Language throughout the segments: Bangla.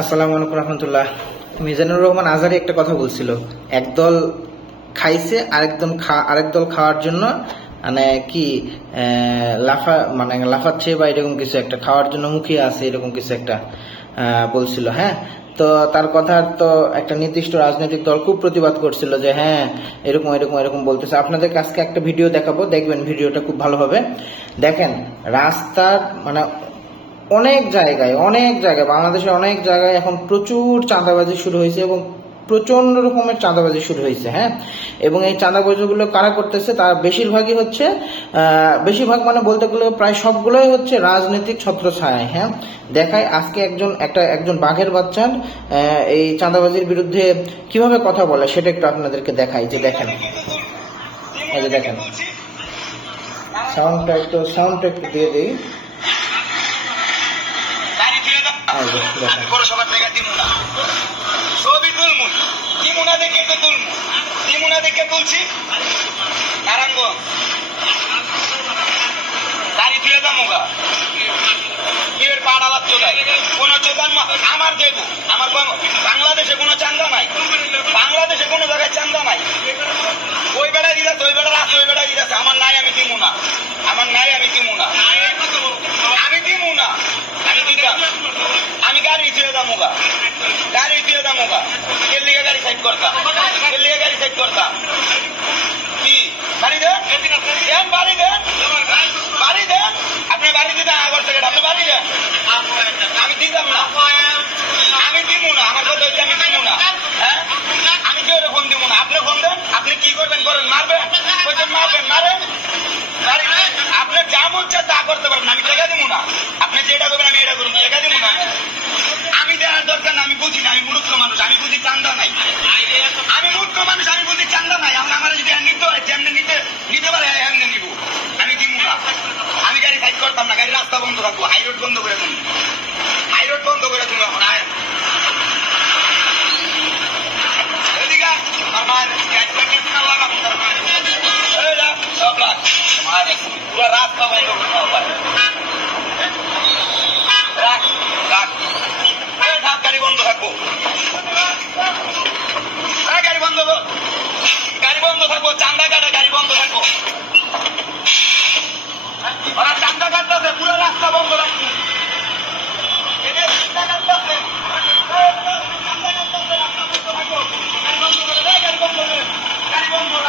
আসসালামু আলাইকুম রহমতুল্লাহ। মিজানুর রহমান আজারি একটা কথা বলছিল। একদল খাইছে আরেকদল খা আরেকদল খাওয়ার জন্য মানে কি লাফা মানে লাফাচ্ছে বা এরকম কিছু একটা, খাওয়ার জন্য মুখিয়ে আছে এরকম কিছু একটা বলছিল হ্যাঁ? তো তার কথার তো একটা নির্দিষ্ট রাজনৈতিক দল খুব প্রতিবাদ করছিল যে হ্যাঁ এরকম এরকম এরকম বলতেছে। আপনাদের আজকে একটা ভিডিও দেখাবো, দেখবেন ভিডিওটা খুব ভালো হবে। দেখেন, রাস্তার মানে অনেক জায়গায় অনেক জায়গায় বাংলাদেশের অনেক জায়গায় এখন প্রচুর চাঁদাবাজি শুরু হয়েছে এবং প্রচণ্ড রকমের চাঁদাবাজি শুরু হয়েছে হ্যাঁ? এবং এই চাঁদাবাজিগুলো কারা করতেছে? তার বেশিরভাগই হচ্ছে বেশিরভাগ মানে বলতে গেলে প্রায় সবগুলোই হচ্ছে রাজনৈতিক ছত্রছায়ায় হ্যাঁ? দেখায় আজকে একজন, একটা, একজন বাঘের বাচ্চার এই চাঁদাবাজির বিরুদ্ধে কীভাবে কথা বলে সেটা একটু আপনাদেরকে দেখাই, যে দেখেন। এই দেখেন। সাউন্ডটা একটু সাউন্ডটা একটু দিয়ে দিই। আমার দেব। আমার বাংলাদেশে কোনো চান্দা নাই। বাংলাদেশে কোনো জায়গায় চান্দা নাই। ওই বেড়ায় ওই বেড়ার আছে, ওই বেড়ায় দিদাছে। আমার নাই আমি দিমু না আমার নাই আমি দিমু না আমি দিমু না আমি দিতাম আমি গাড়ি দাম মুগা। গাড়ি ফিরে দাম মুগা। এর লিগে গাড়ি সাইড করতাম এর লিগে গাড়ি সাইড করতাম কি? বাড়ি দেন দেন বাড়ি দেন বাড়ি দেন আপনি বাড়ি দিতেন আগর থেকে আপনি বাড়ি দেন আমি দিতাম না। আমি দিব না। আমার কথা হচ্ছে আমি দিব না। হ্যাঁ? আমি কেউ ফোন দিব না? আপনি ফোন দেন। আপনি কি করবেন করেন? মারবেন? বলছেন মারবেন, মারেন। আপনার যা মন চায় তা করতে পারবেন আমি টাকা দিব না। আপনি যেটা করবেন আমি এটা করুন। টাকা দিব না। বুঝি না, আমি মূর্খ মানুষ, আমি বুঝি চান্দা নাই। আমি মূর্খ মানুষ, আমি বুঝি চান্দা নাই। এখন আমার যদি নিতে হয়, যেমনি নিতে নিতে পারে এমনি নিব। আমি দিব না আমি গাড়ি সাইড করতাম না গাড়ি রাস্তা বন্ধ রাখব হাই রোড বন্ধ করে তুমি হাই রোড বন্ধ করে তুমি এখন, আয়। আমার রাস্তা বন্ধ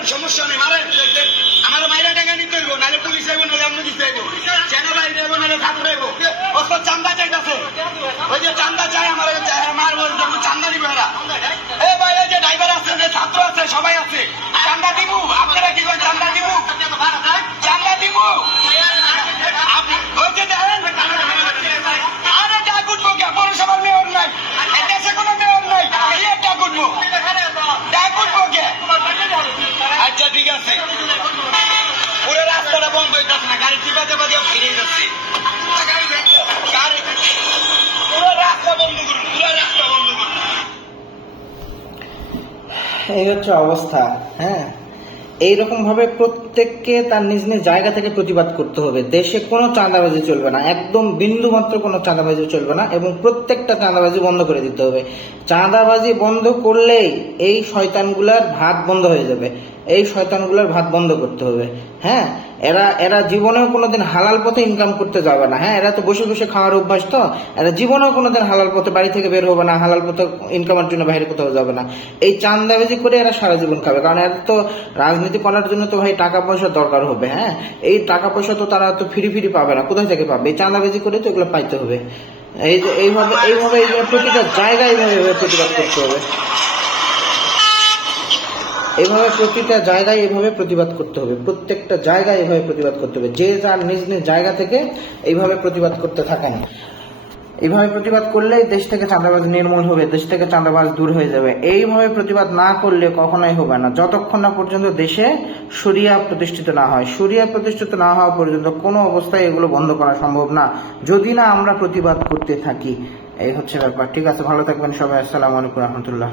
পারলেন সমস্যা নেই মারেন আমার মাইরা টাকা নিতে হইব, নাহলে পুলিশ আইব, নাহলে আপনি দিতে হইব চেনা বাইরে যাইব নাহলে ঠাকুর আইব অত চান্দা চাইতেছে। ওই যে চান্দা চাই, আমার চাই মার জন্য চান্দা নিবে এরা এ বাইরে যে ড্রাইভার আছে, যে ছাত্র আছে, সবাই আছে। এই হচ্ছে অবস্থা হ্যাঁ? এইরকম ভাবে প্রত্যেককে তার নিজ নিজ জায়গা থেকে প্রতিবাদ করতে হবে। দেশে কোনো চাঁদাবাজি চলবে না, একদম বিন্দু মাত্র কোনো চাঁদাবাজি চলবে না এবং প্রত্যেকটা চাঁদাবাজি বন্ধ করে দিতে হবে। চাঁদাবাজি বন্ধ করলেই এই শয়তানগুলার ভাত বন্ধ হয়ে যাবে। এই শয়তানগুলোর ভাত বন্ধ করতে হবে। হ্যাঁ এরা এরা জীবনেও কোনোদিন হালাল পথে ইনকাম করতে যাবে না। হ্যাঁ এরা তো বসে বসে খাওয়ার অভ্যাস তো। এরা জীবনেও কোনোদিন হালাল পথে বাড়ি থেকে বের হবে না, হালাল পথে ইনকামের জন্য বাইরে কোথাও যাবে না। এই চান্দাবাজি করে এরা সারা জীবন খাবে। কারণ এরা তো রাজনীতি করার জন্য তো ভাই টাকা পয়সা দরকার হবে হ্যাঁ? এই টাকা পয়সা তো তারা তো ফ্রি ফ্রি পাবে না। কোথায় থেকে পাবে? এই চাঁদাবাজি করে তো এগুলো পাইতে হবে। এই যে, এইভাবে এইভাবে এই প্রতিটা জায়গায় এইভাবে প্রতিবাদ করতে হবে। এইভাবে প্রতিটা জায়গায় এভাবে প্রতিবাদ করতে হবে। প্রত্যেকটা জায়গায় এভাবে প্রতিবাদ করতে হবে। যে যার নিজ নিজ জায়গা থেকে এইভাবে প্রতিবাদ করতে থাকেন এইভাবে প্রতিবাদ করলেই দেশ থেকে চাঁদাবাজ নির্মূল হবে, দেশ থেকে চাঁদাবাজ দূর হয়ে যাবে। এইভাবে প্রতিবাদ না করলে কখনোই হবে না। যতক্ষণ না পর্যন্ত দেশে সরিয়া প্রতিষ্ঠিত না হয়। সরিয়া প্রতিষ্ঠিত না হওয়া পর্যন্ত কোনো অবস্থায় এগুলো বন্ধ করা সম্ভব না। যদি না আমরা প্রতিবাদ করতে থাকি, এই হচ্ছে ব্যাপার। ঠিক আছে, ভালো থাকবেন সবাই। আসসালামু আলাইকুম রহমতুল্লাহ।